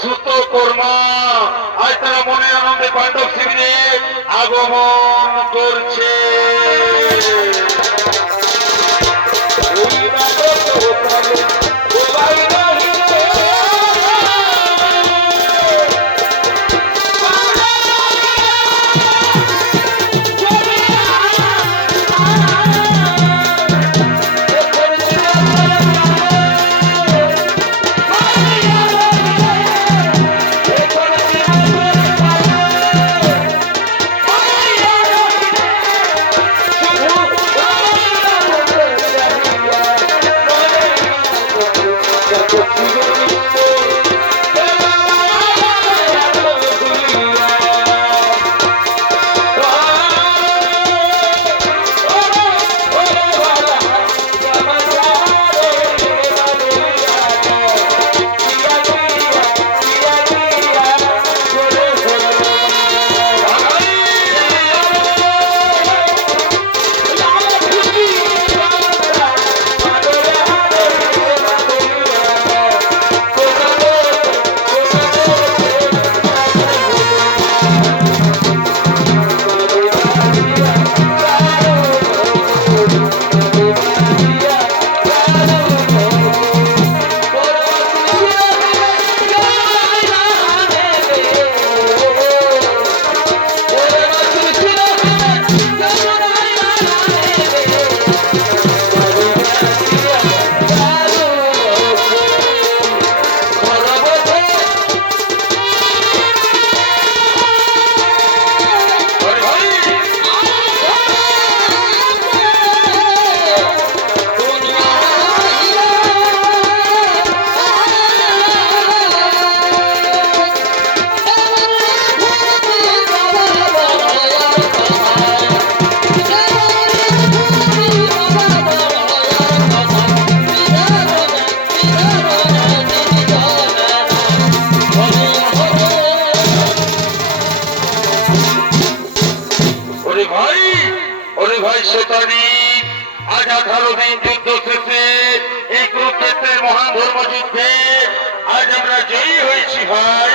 সুত কর্মা আজ তারা মনে আনন্দে পাণ্ডব শিবিরে আগমন করছে। আজ 18 দিন যুদ্ধ শেষে এই কুরুক্ষেত্রের মহাধর্ম যুদ্ধে আজ আমরা জয়ী হয়েছি ভাই।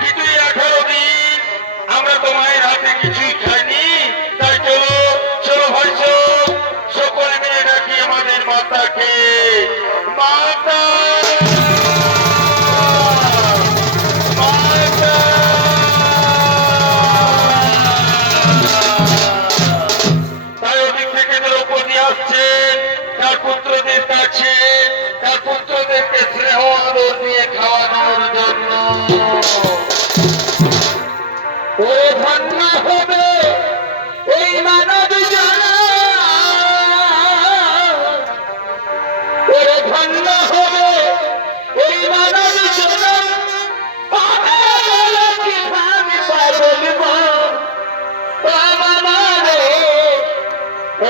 কিন্তু এই 18 দিন আমরা তো মায়ের হাতে কিছুই খাইনি। তাই চলো চলো ভাই সকলে মিলে ডাকি আমাদের মাতাকে। মাতা তার পুত্রদের কাছে তার পুত্রদেরকে স্নেহ আদর দিয়ে খাওয়ানোর জন্য। ও ধন্য হবে এই মানব ওরে ধন্য হবে এই মানব জনম।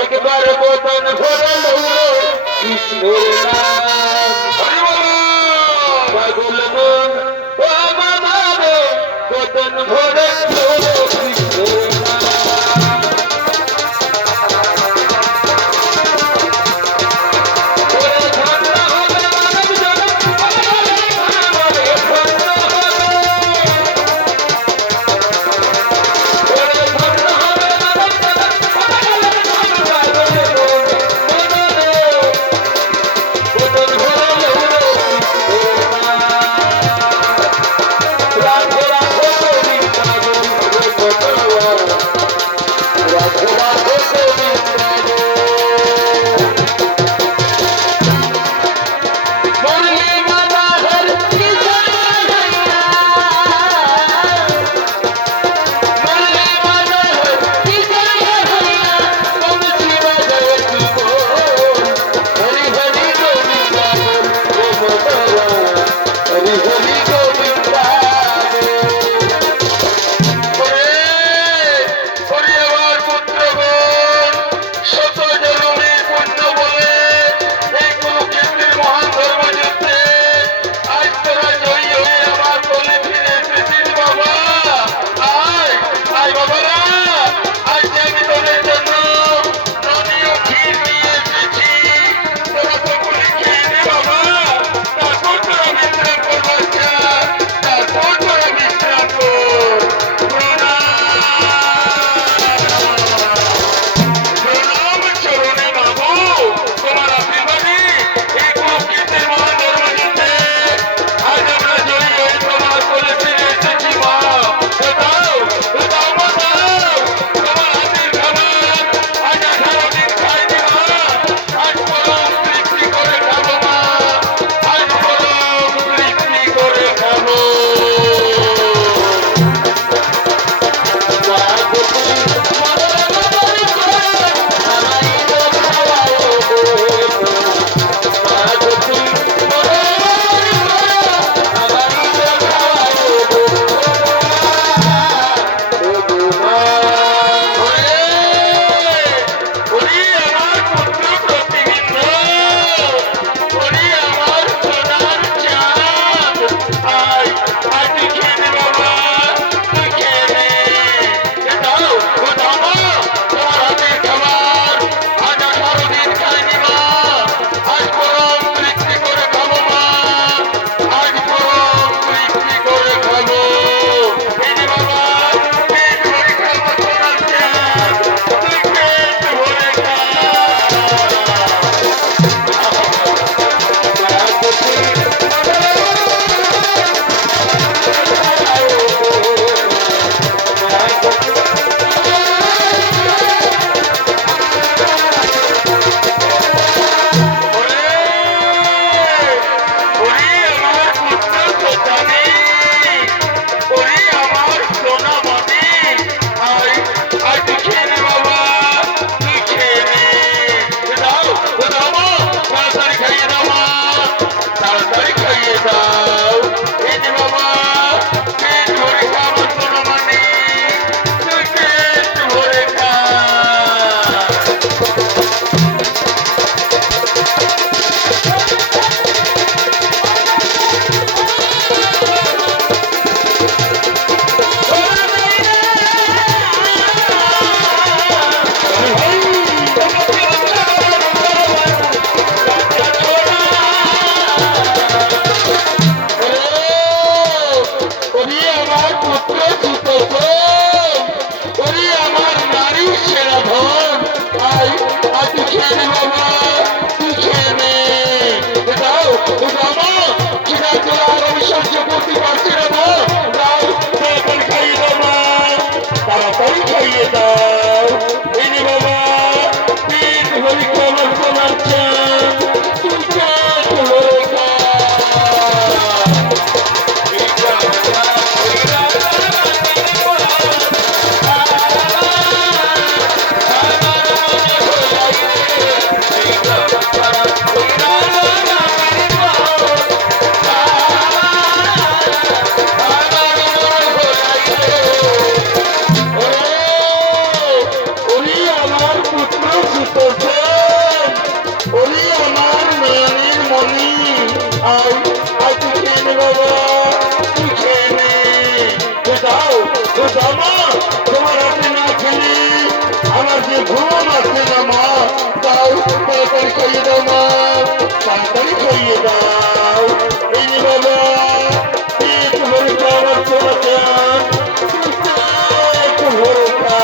একবার বদন ভরে কৃষ্ণের নাম পাগল মন ও মামা রে বদন ভরে কৃষ্ণের নাম। রাধে রাধে তো যাও তাড়াতাড়ি খাইয়ে দাও মা তাড়াতাড়ি খাইয়ে দাও এই নে বাবা পেট ভরে খাবার তোমার চান তুই পেট ভরে খা ওরে আমার পুত্র সুতোষণ ওরে আমার নয়নের মণি আয় আয় তুই খেয়ে নে বাবা তুই খেয়ে নে তো যাও মা তোমার হাতে না খেলে আমার যে ঘুম আসে না মা যাও তাড়াতাড়ি খাইয়ে দাও মা তাড়াতাড়ি খাইয়ে দাও এই নে বাবা পেট ভরে খাবার তোমার চান তুই পেট ভরে খা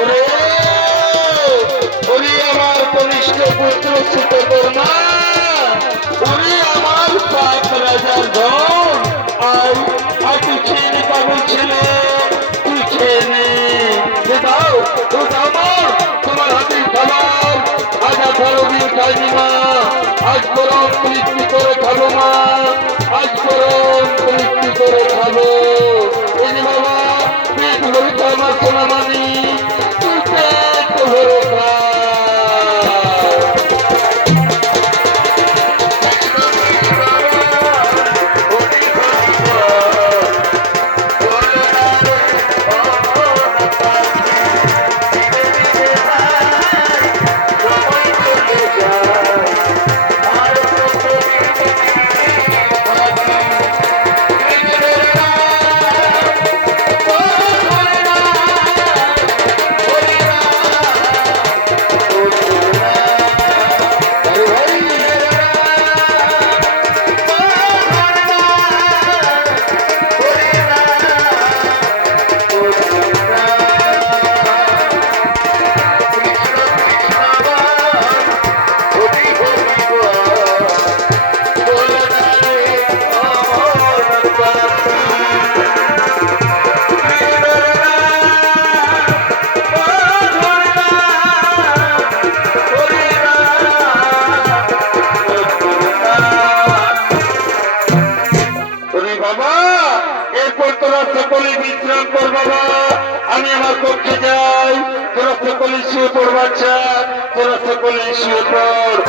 ওরে ওরে আমার কনিষ্ঠ পুত্র সুতোর মা ওরে আমার সাত রাজার ধন আয় আয় তুই খেয়ে নে পাগল ছেলে তুই খেয়ে নে দাও মা তোমার হাতের খাবার আজ 18 দিন খাইনি মা আজ গরম তৃপ্তি করে খাবো মা আজ গরম তৃপ্তি করে খাবো এই নে বাবা পেট ভরে খাবার সোনা মানি তুই পেট ভরে খা বিশ্রাম কর বাবা আমি আমার কক্ষে যাই তোরা সকলে শুয়ে পড় বাচ্চা তোরা সকলে শুয়ে পড়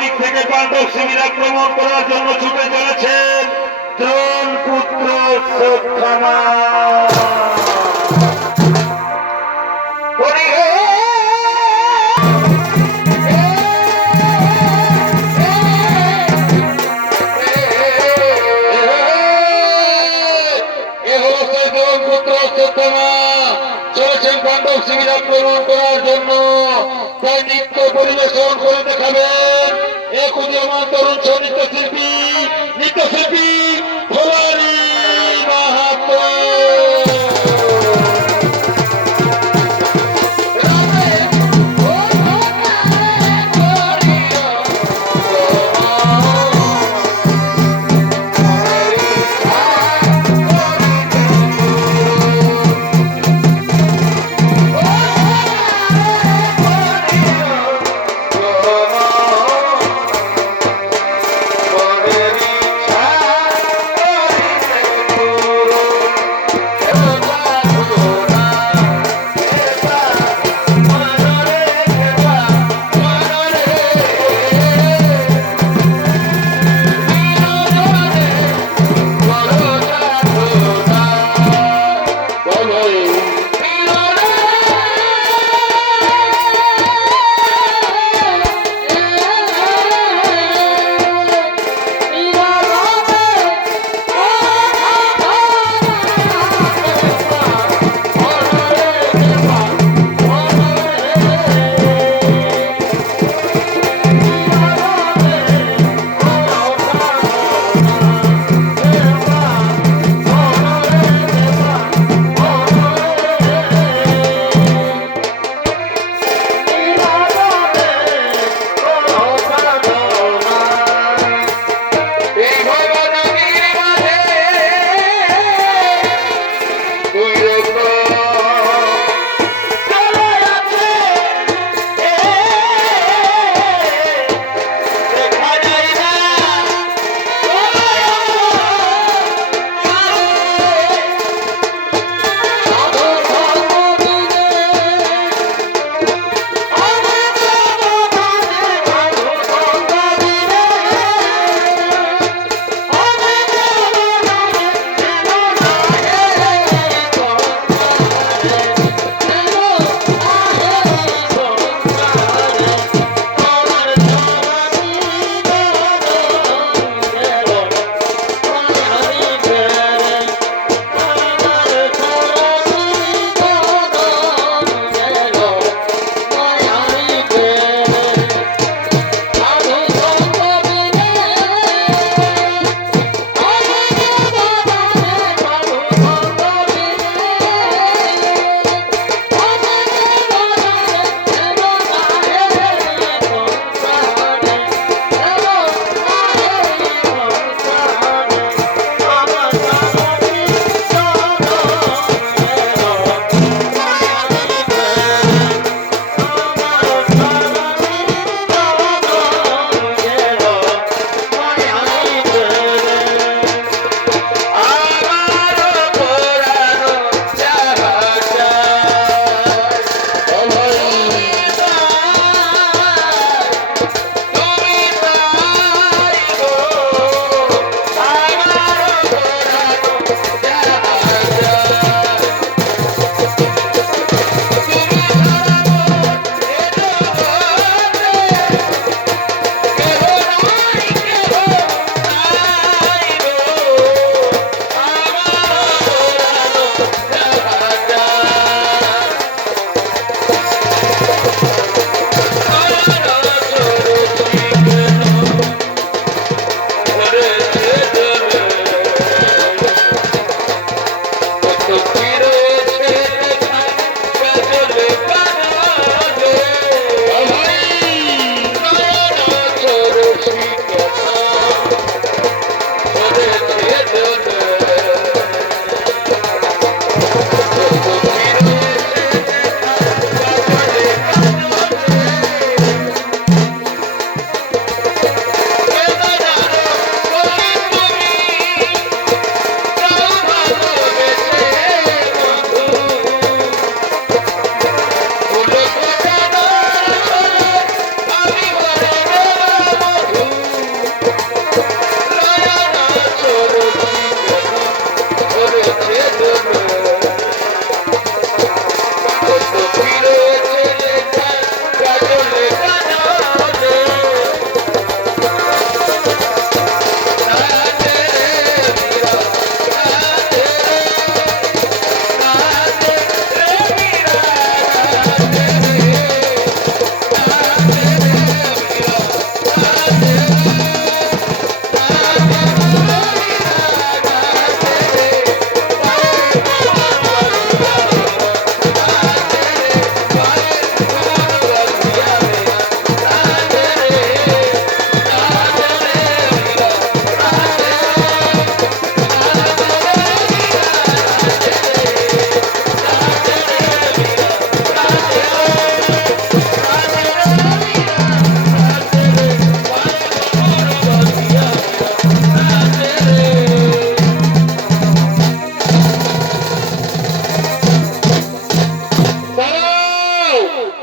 দিক থেকে পাণ্ডব শিবির আক্রমণ করার জন্য ছুটে চলেছেন দ্রোণ পুত্র অশ্বত্থামা। চলেছেন পাণ্ডব শিবির আক্রমণ করার জন্য, তাই নৃত্য পরিবেশন করে দেখাবেন এক উদীয়মান তরুণ নৃত্যশিল্পী ভোলারি মাহাতো।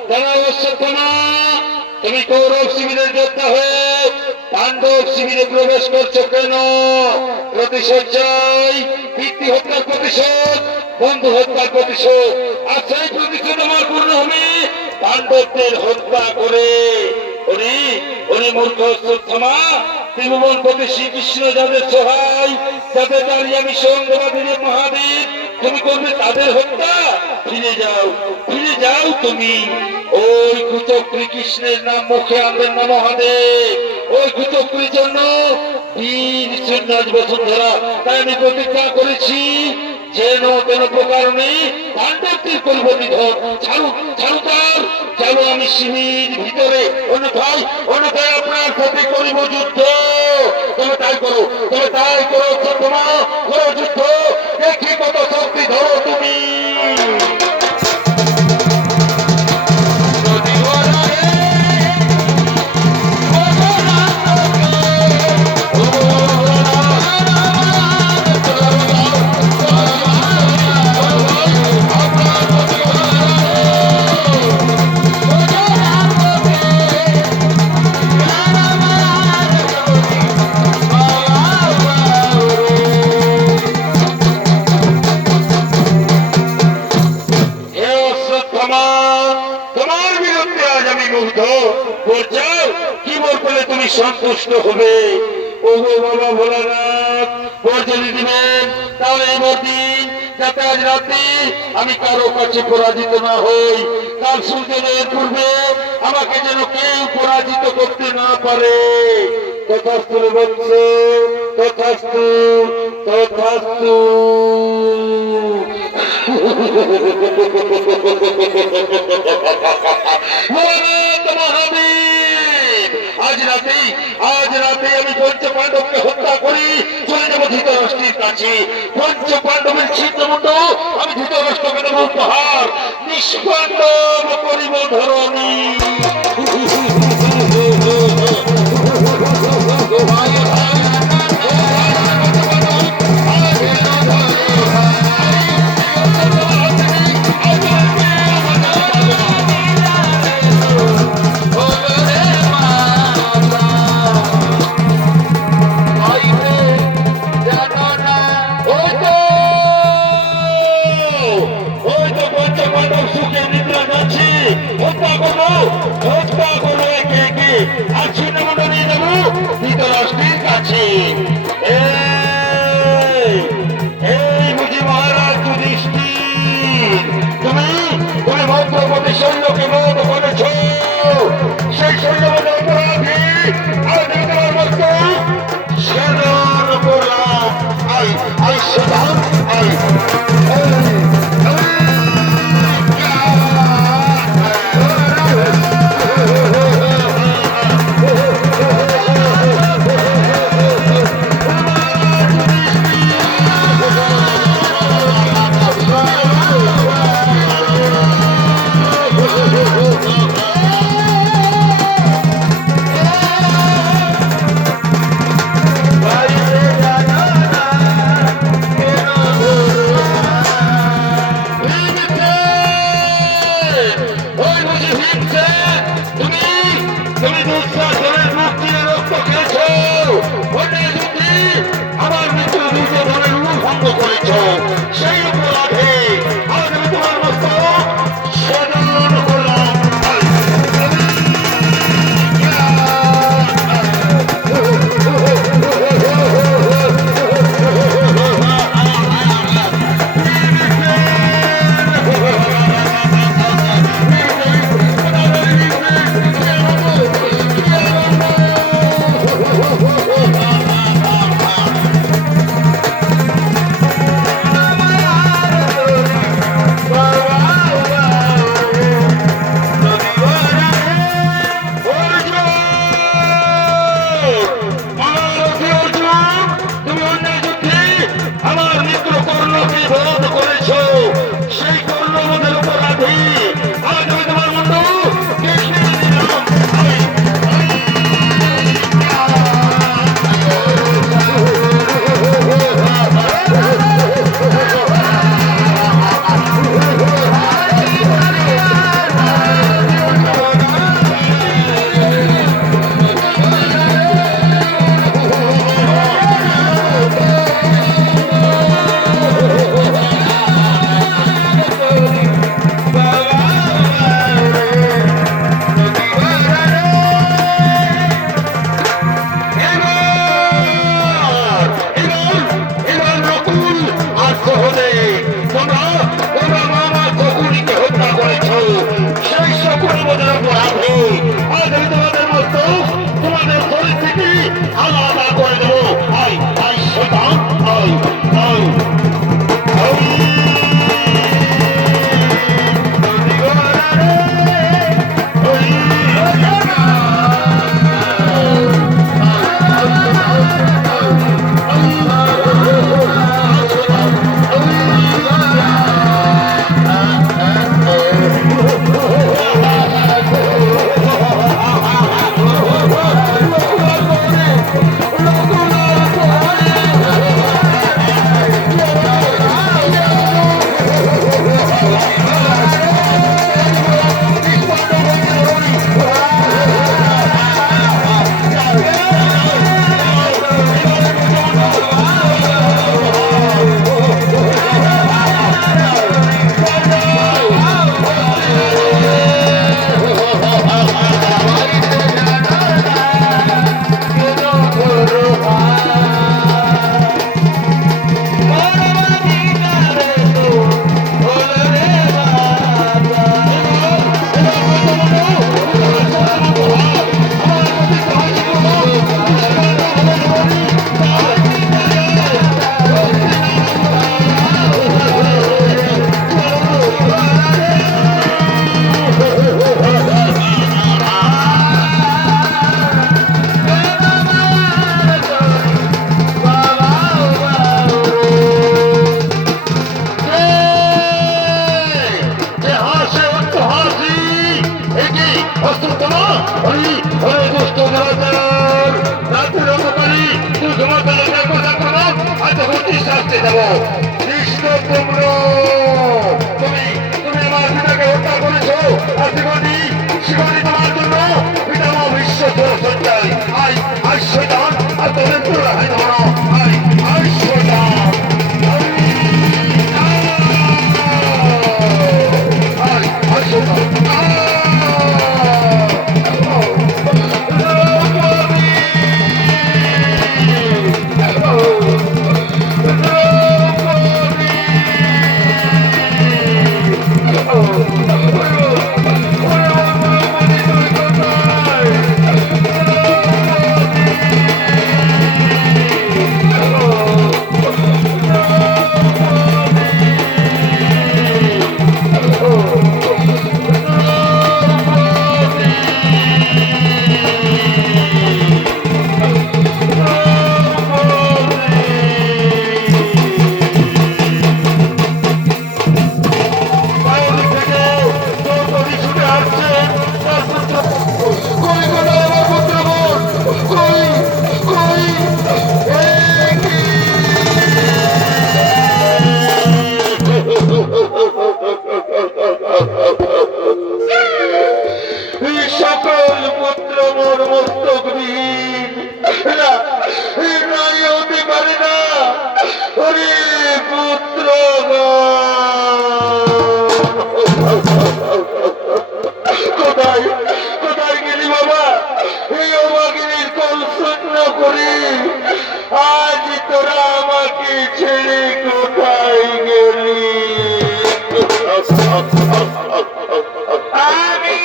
দাঁড়াও অশ্বত্থামা, তুমি কৌরব শিবিরের যোদ্ধা হয়ে পাণ্ডব শিবিরে প্রবেশ করছো কেন? প্রতিশোধ চাই, পিতৃ হত্যার প্রতিশোধ, বন্ধু হত্যার প্রতিশোধ, আর সেই প্রতিশোধ আমার পূর্ণ হবে পাণ্ডবদের হত্যা করে। উনি উনি মূর্খ অশ্বত্থামা, ত্রিভুবন প্রতি শ্রীকৃষ্ণ যাদের সহায়, যাদের দাঁড়িয়ে আমি সঙ্গবাদী মহাদেব, তুমি করবে তাদের হত্যা? ফিরে যাও, ফিরে যাও তুমি। ওই কুচক্রী কৃষ্ণের নাম মুখে আনবেন না মহাদেব। ওই কুচক্রীর জন্য 20 বছর ধরা তাই আমি প্রতিজ্ঞা করেছি, যেন কোন প্রকারণে পাণ্ডবদের করব নিধন। ছাড়ু ছাড়ু তার, যেন আমি শিবির ভিতরে অন্যথায় আপনার সাথে করিব যুদ্ধ। তবে তাই করো, তবে তাই করো, তোমা করো যুদ্ধ, দেখি কত শক্তি ধরো তুমি। সন্তুষ্ট হবে? ওগো বাবা ভোলানাথ, বর যদি দিবেন তাহলে এবার দিন, যাতে আজ রাতে আমি কারো কাছে পরাজিত না হই। কাল সূর্যোদয়ের পূর্বে আমাকে যেন কেউ পরাজিত করতে না পারে। তথাস্তু বৎস, তথাস্তু, তথাস্তু। আজ রাতে আমি পঞ্চ পাণ্ডবকে হত্যা করি, চলে যাবো ধৃতরাষ্ট্রের কাছে। পঞ্চ পাণ্ডবের ছিদ্রমুণ্ড আমি ধৃতরাষ্ট্রকে দেব উপহার, নিষ্পাণ্ডব করিব ধরণী। ধৃতরাষ্ট্রের কাছে। এই বুঝি মহারাজ যুধিষ্ঠির, তুমি মন্ত্রপতি সৈন্যকে বধ করেছ, সেই সৈন্যবধ অপরাধী আজ আমি তোমার মত স্মরণ করলাম। আই সাধারণ আমার মৃত্যু দুটো ধরনের ভঙ্গ করেছ, সেই অপরাধে আজ আমি তোমার মস্ত স্মরণ করলাম। অস্ত্রতমা হরি হরে দুষ্ট জলাচার রাতের অন্ধকারী তুই ঘুমাতে লেখার কথা করো আজ হতে শাস্তি দেব কৃষ্ণ তোমরা তুমি তুমি আমার পিতাকে হত্যা করেছো আর শিবনী শিবনী তোমার জন্য পিতামহ বিশ্ব সঞ্চয় আই আই শৈতান আর তোদের পুরো রাখাই ধরো আই আই শৈতান আজ তোরা আমাকে ছেড়ে কোথায় গেলি আমি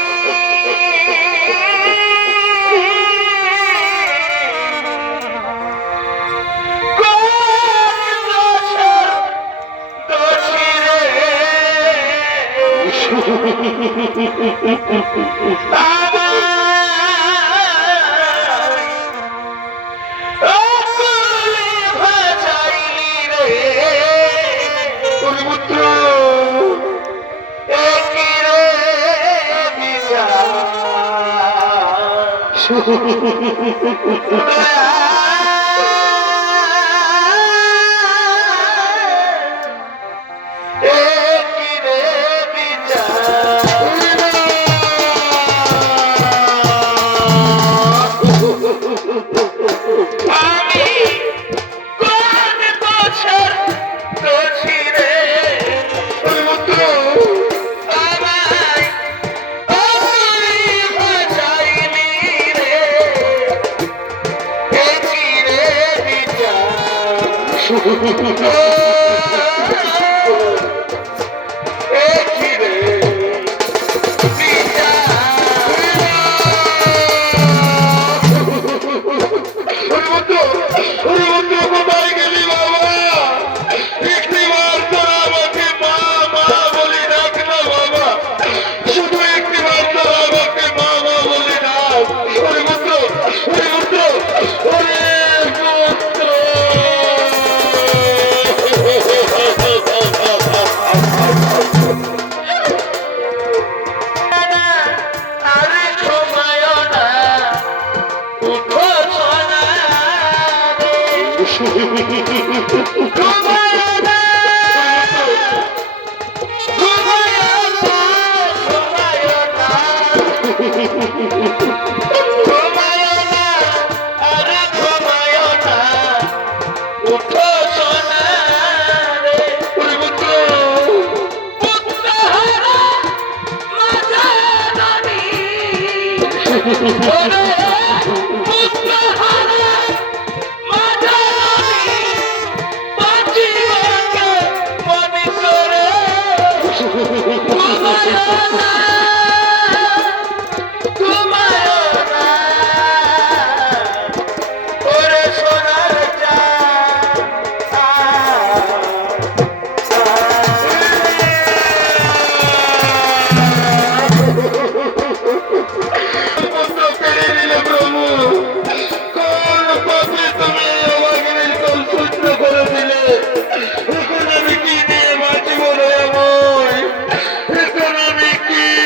এখন আমি কি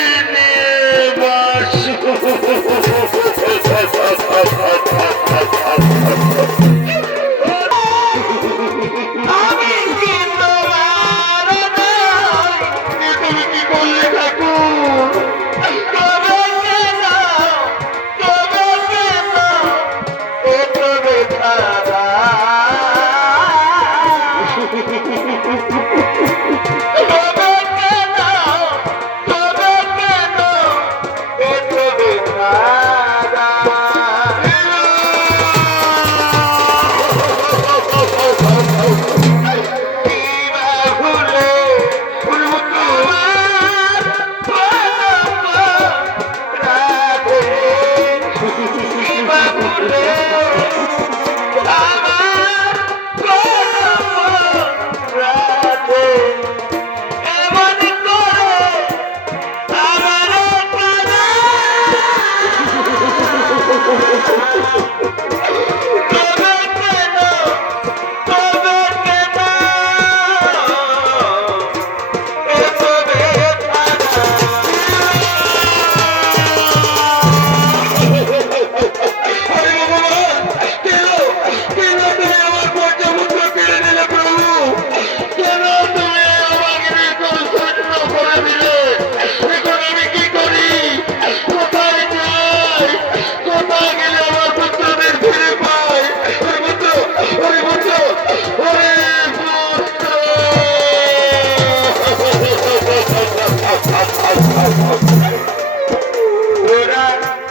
আমি কি তোমার নই? তুমি কি করলে ঠাকুর? তবে কেন এত ব্যথা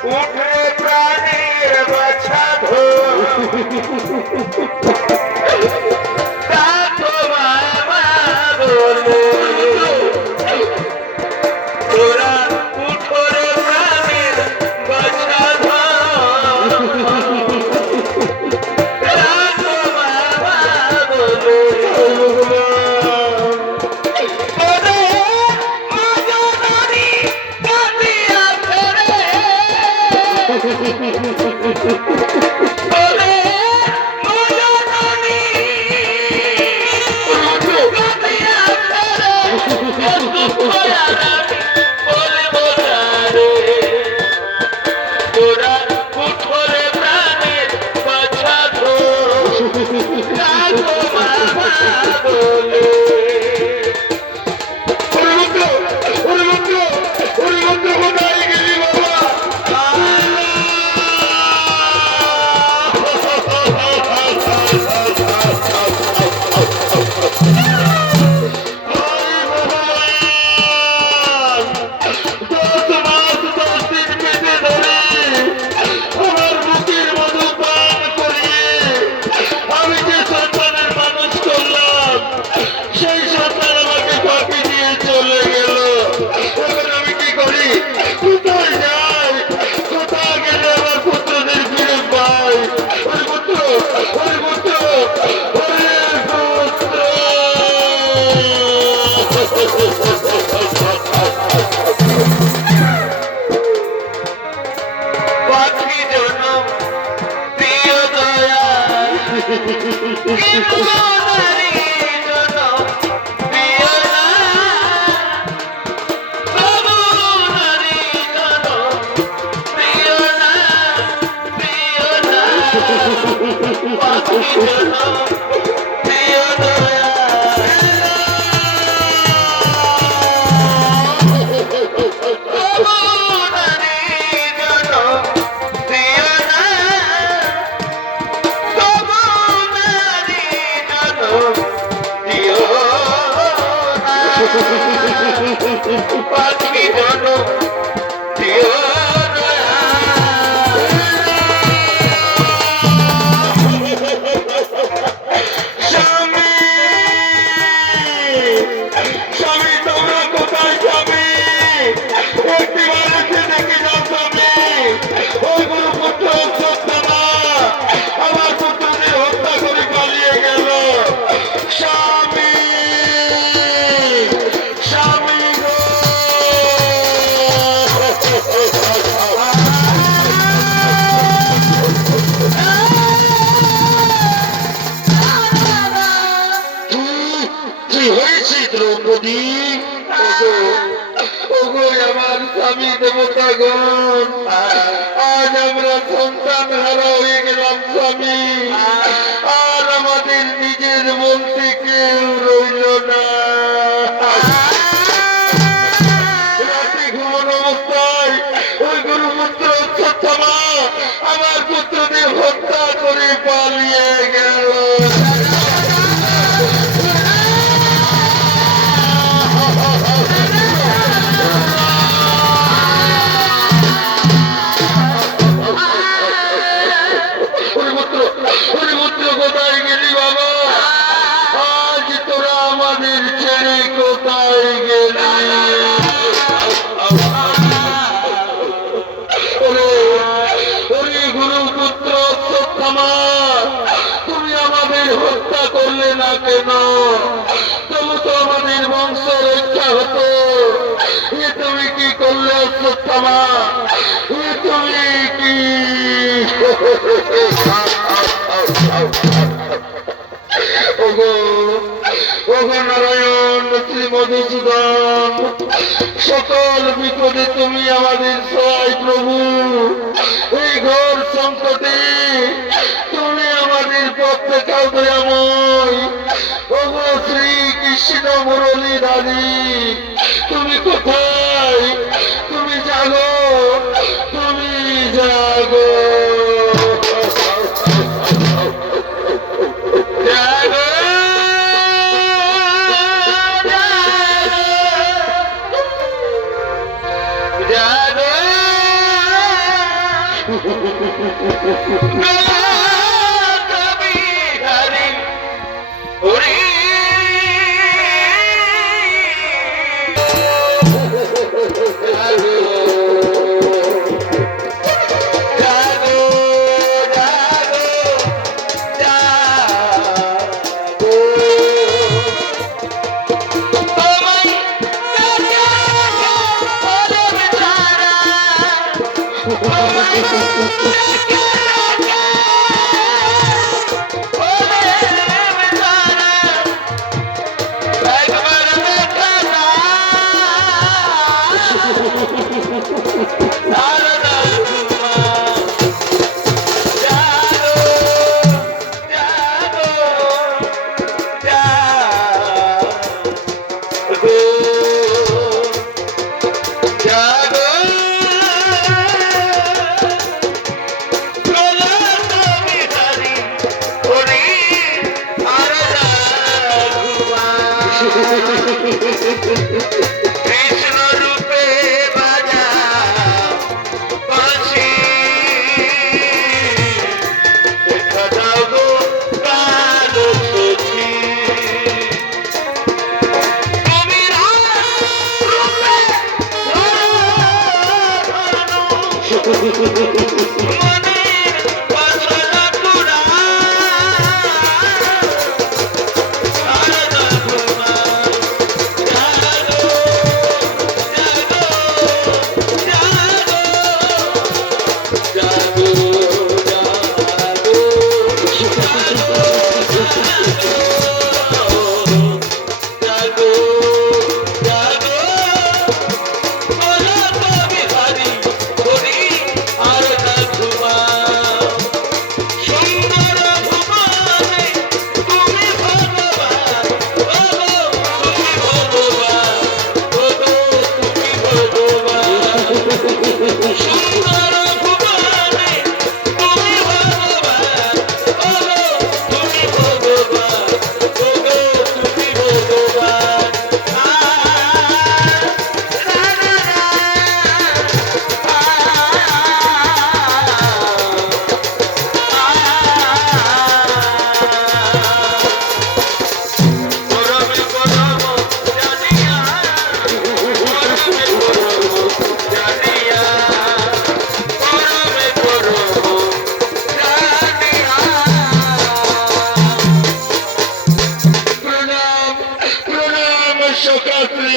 উঠে প্রাণীর বাছা ধো তোরা উঠরে প্রাণীর বাছা ধো দ্রৌপদী, ওগো আমার স্বামী দেবতাগণ, আজ আমরা সন্তান হারা হয়ে গেলাম স্বামী। আর আমাদের নিজের বলতে কেউ রইল না। রাতে ঘুমানো অবস্থায় ওই গুরুপুত্র অশ্বত্থামা আমার পুত্রদের হত্যা করে পালিয়ে গেল। কোথায় গেলি বাবা? আজ তোরা আমাদের ছেড়ে কোথায় গেলি? গুরুপুত্র অশ্বত্থামা, তুমি আমাদের হত্যা করলে না কেন? তবু তো আমাদের বংশ রক্ষা হতো। এ তুমি কি করলে অশ্বত্থামা? এ তুমি কি? ওগো ওগো নারায়ণ, শ্রী মধুসূদন, সকল বিপদে তুমি আমাদের সহায় প্রভু। এই ঘোর সংকটে তুমি আমাদের পথ দেখাও দয়াময়। ওগো শ্রী কৃষ্ণ মুরলীধারী, তুমি কোথায়? তুমি জাগো, তুমি জাগো।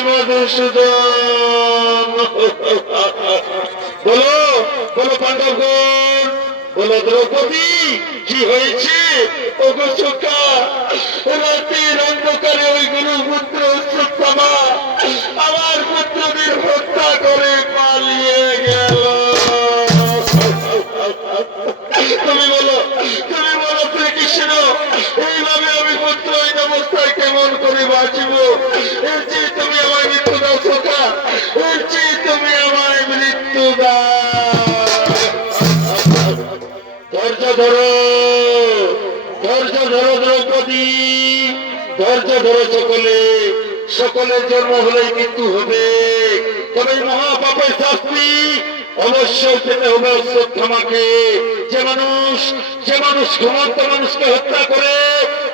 মধুসূদন, বলো বলো পাণ্ডবগণ, বলো দ্রৌপদী, কি হয়েছে? ওগো সখা, রাতের অন্ধকারে ওই গুরুপুত্র অশ্বত্থামা আমার পুত্রদের হত্যা করে পালিয়ে বলছি তুমি আমায় মৃত্যু দাও। ধৈর্য ধরো, ধৈর্য ধরো দ্রৌপদী, ধৈর্য ধরো সকলে। সকলের জন্ম হলেই মৃত্যু হবে, তবে মহাপাপের শাস্তি অবশ্যই পেতে হবে অশ্বত্থামাকে। যে মানুষ ঘুমন্ত মানুষকে হত্যা করে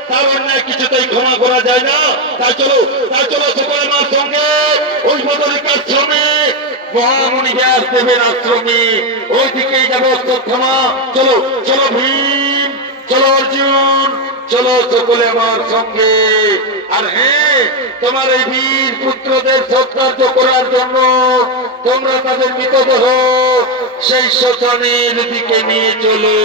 তার অন্যায় কিছুতেই ক্ষমা করা যায় না। তাই চলো সকলে আমার সঙ্গে ওই বদরিকাশ্রমে মহামণি ব্যাস দেবের আশ্রমে, ওই দিকেই যাবো অশ্বত্থামা। চলো চলো ভীম, চলো অর্জুন, চলো সকলে আমার সঙ্গে। আর হ্যাঁ, তোমার এই বীর পুত্রদের সৎকার্য করার জন্য তোমরা তাদের মৃতদেহ সেই শ্মশানের দিকে নিয়ে চলো।